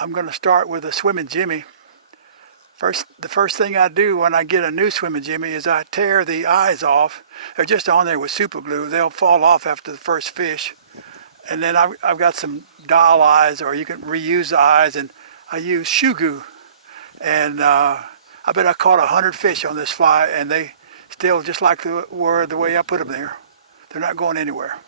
I'm going to start with a swimming jimmy. The first thing I do when I get a new swimming jimmy is I tear the eyes off. They're just on there with super glue. They'll fall off after the first fish. And then I've got some doll eyes, or you can reuse the eyes, and I use shoe goo. And I bet I caught 100 fish on this fly, and they still just like they were the way I put them there. They're not going anywhere.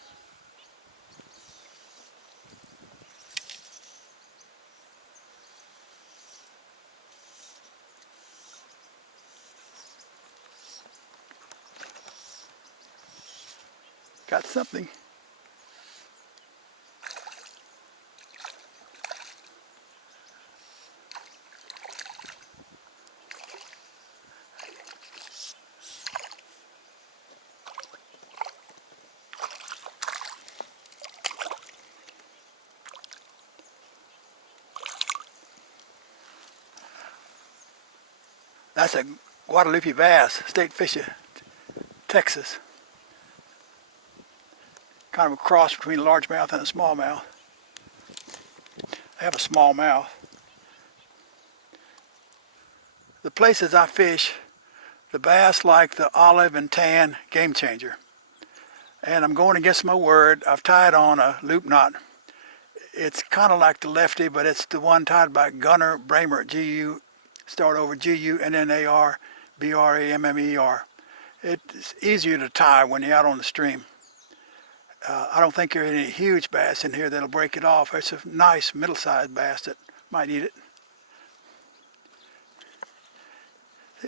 Got something. That's a Guadalupe bass, state fish of Texas. Kind of a cross between a largemouth and a smallmouth. They have a small mouth. The places I fish, the bass like the olive and tan game changer. And I'm going against my word. I've tied on a loop knot. It's kind of like the lefty, but it's the one tied by Gunnar Bramer, G-U, start over G-U-N-N-A-R, B-R-A-M-M-E-R. It's easier to tie when you're out on the stream. I don't think there are any huge bass in here that'll break it off. It's a nice middle-sized bass that might eat it.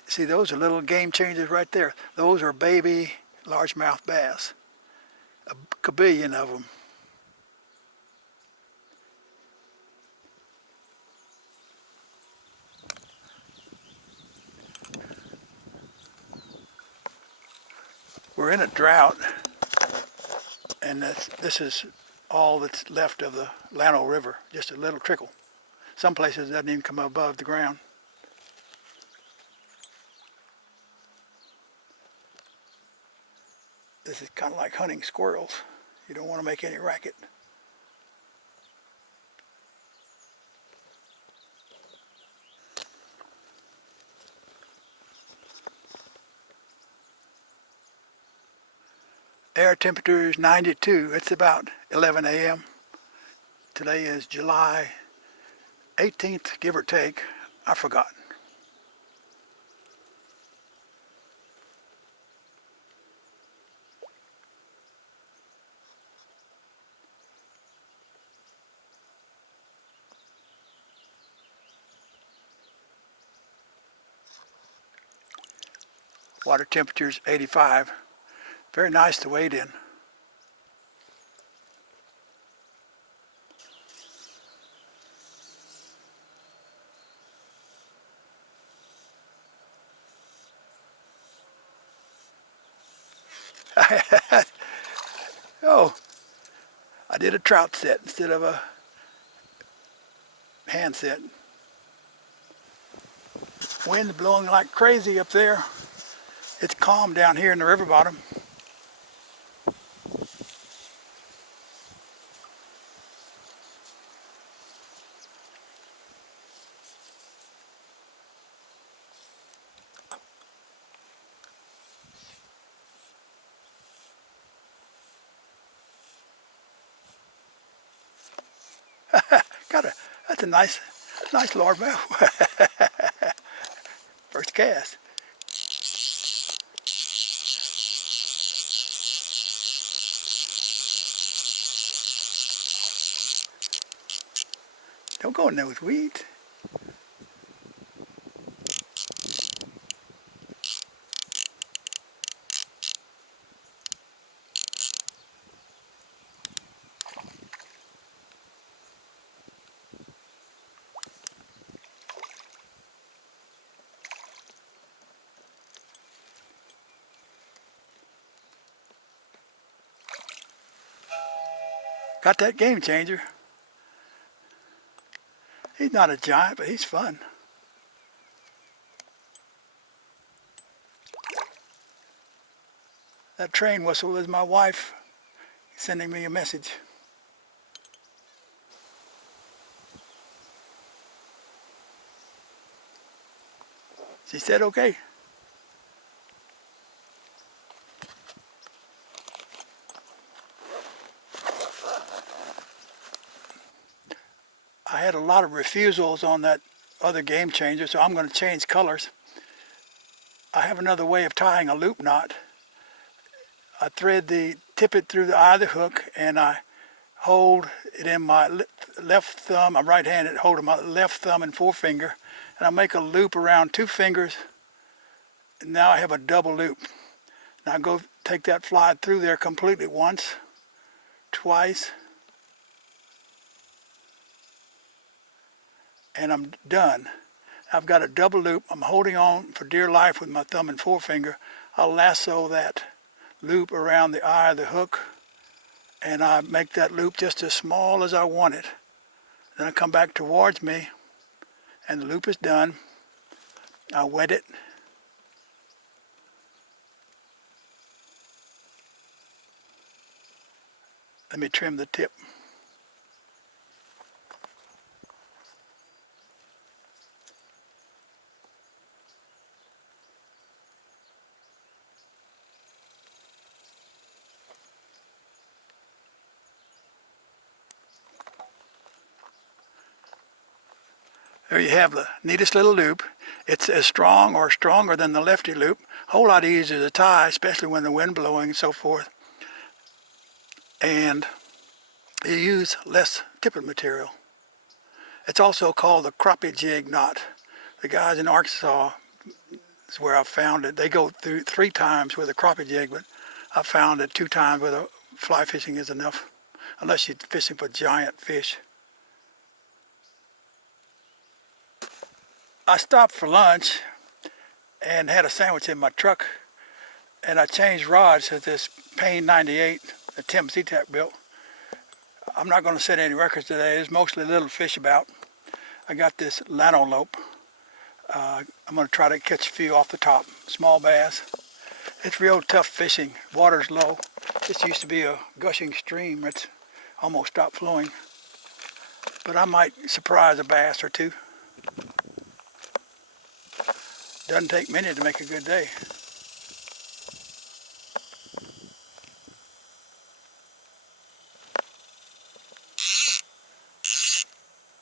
See, those are little game changers right there. Those are baby largemouth bass. A kabillion of them. We're in a drought, and this is all that's left of the Llano River, just a little trickle. Some places it doesn't even come above the ground. This is kind of like hunting squirrels. You don't want to make any racket. Air temperature is 92. It's about 11 a.m. Today is July 18th, give or take. I forgot. Water temperature is 85. Very nice to wade in. Oh, I did a trout set instead of a hand set. Wind's blowing like crazy up there. It's calm down here in the river bottom. That's a nice largemouth. First cast. Don't go in there with weeds. Got that game changer. He's not a giant, but he's fun. That train whistle is my wife sending me a message. She said, okay. I had a lot of refusals on that other game changer, so I'm going to change colors. I have another way of tying a loop knot. I tip it through the eye of the hook, and I hold it in my left thumb. I'm right-handed, holding my left thumb and forefinger, and I make a loop around 2 fingers. And now I have a double loop. Now I go take that fly through there completely once, twice, and I'm done. I've got a double loop. I'm holding on for dear life with my thumb and forefinger. I'll lasso that loop around the eye of the hook, and I make that loop just as small as I want it. Then I come back towards me, and the loop is done. I wet it. Let me trim the tip. There you have the neatest little loop. It's as strong or stronger than the lefty loop. A whole lot easier to tie, especially when the wind blowing and so forth. And you use less tippet material. It's also called the crappie jig knot. The guys in Arkansas is where I found it. They go through 3 times with a crappie jig, but I found it 2 times with a fly fishing is enough, unless you're fishing for giant fish. I stopped for lunch and had a sandwich in my truck, and I changed rods to this Payne 98 that Tim Seatack built. I'm not going to set any records today. There's mostly little fish about. I got this lanolope. I'm going to try to catch a few off the top, small bass. It's real tough fishing. Water's low. This used to be a gushing stream. It's almost stopped flowing. But I might surprise a bass or 2. Doesn't take many to make a good day.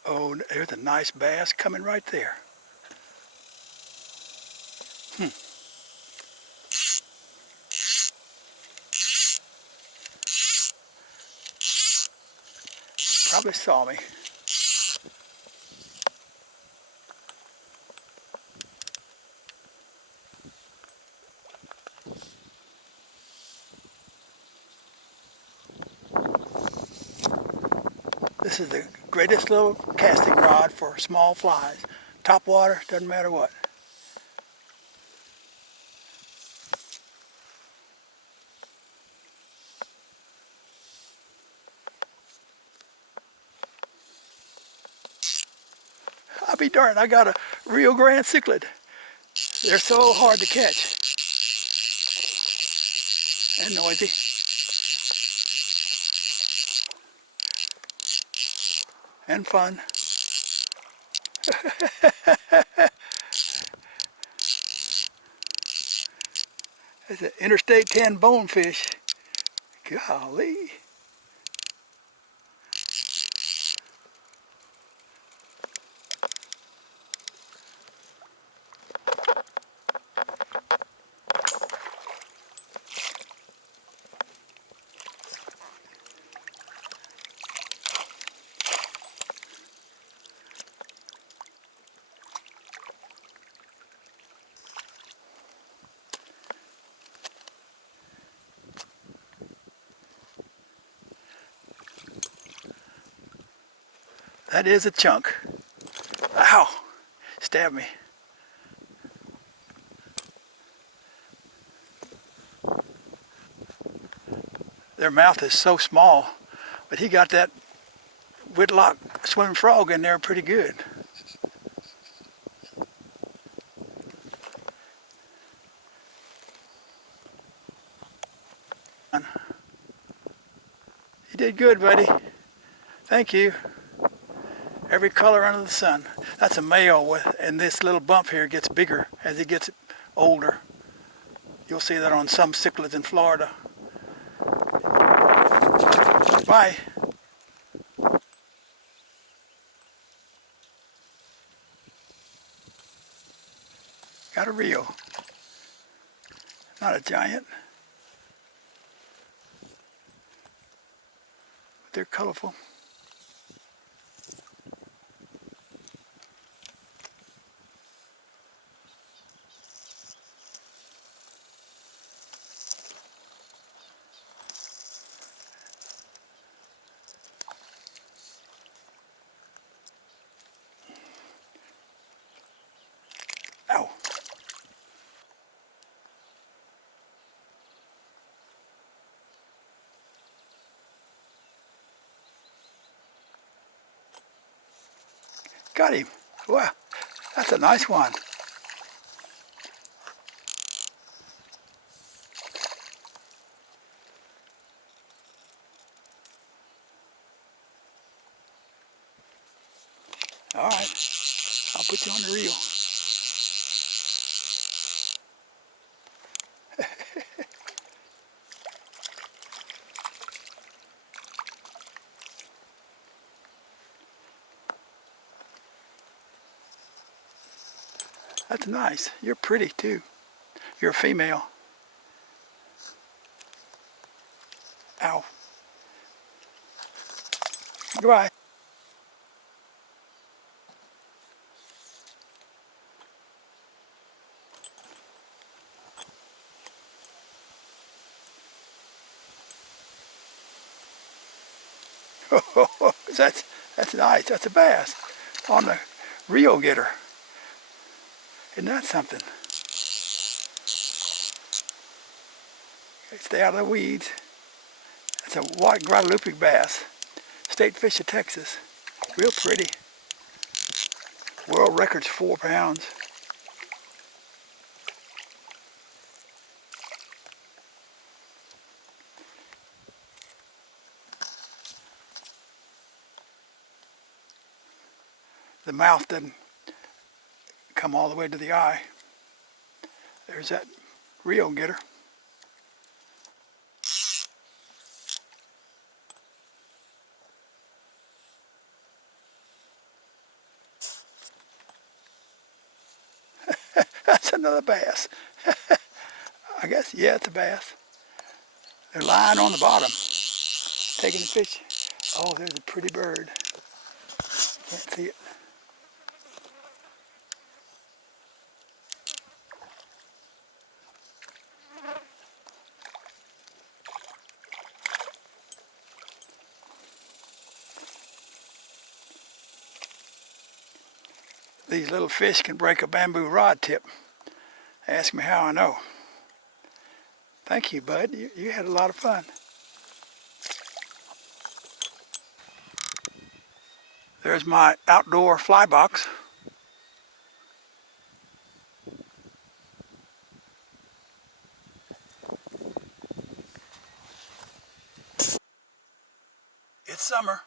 Oh, there's a nice bass coming right there. Probably saw me. This is the greatest little casting rod for small flies. Top water, doesn't matter what. I'll be darned, I got a Rio Grande cichlid. They're so hard to catch. And noisy. And fun. It's an Interstate 10 bonefish. Golly. That is a chunk. Ow! Stabbed me. Their mouth is so small, but he got that Whitlock swimming frog in there pretty good. You did good, buddy. Thank you. every color under the sun. That's a male with, and this little bump here gets bigger as he gets older. You'll see that on some cichlids in Florida. Bye. Got a Rio. Not a giant, but they're colorful. Ow. Got him. Wow, that's a nice one. All right, I'll put you on the reel. That's nice. You're pretty too. You're a female. Ow. Goodbye. That's nice. That's a bass on the reel getter. Isn't that something? Stay out of the weeds. That's a white Guadalupe bass. State fish of Texas. Real pretty. World record's 4 pounds. The mouth doesn't come all the way to the eye. There's that reel getter. That's another bass. I guess, yeah, it's a bass. They're lying on the bottom, taking the fish. Oh, there's a pretty bird. Can't see it. These little fish can break a bamboo rod tip. Ask me how I know. Thank you, bud. You had a lot of fun. There's my outdoor fly box. It's summer.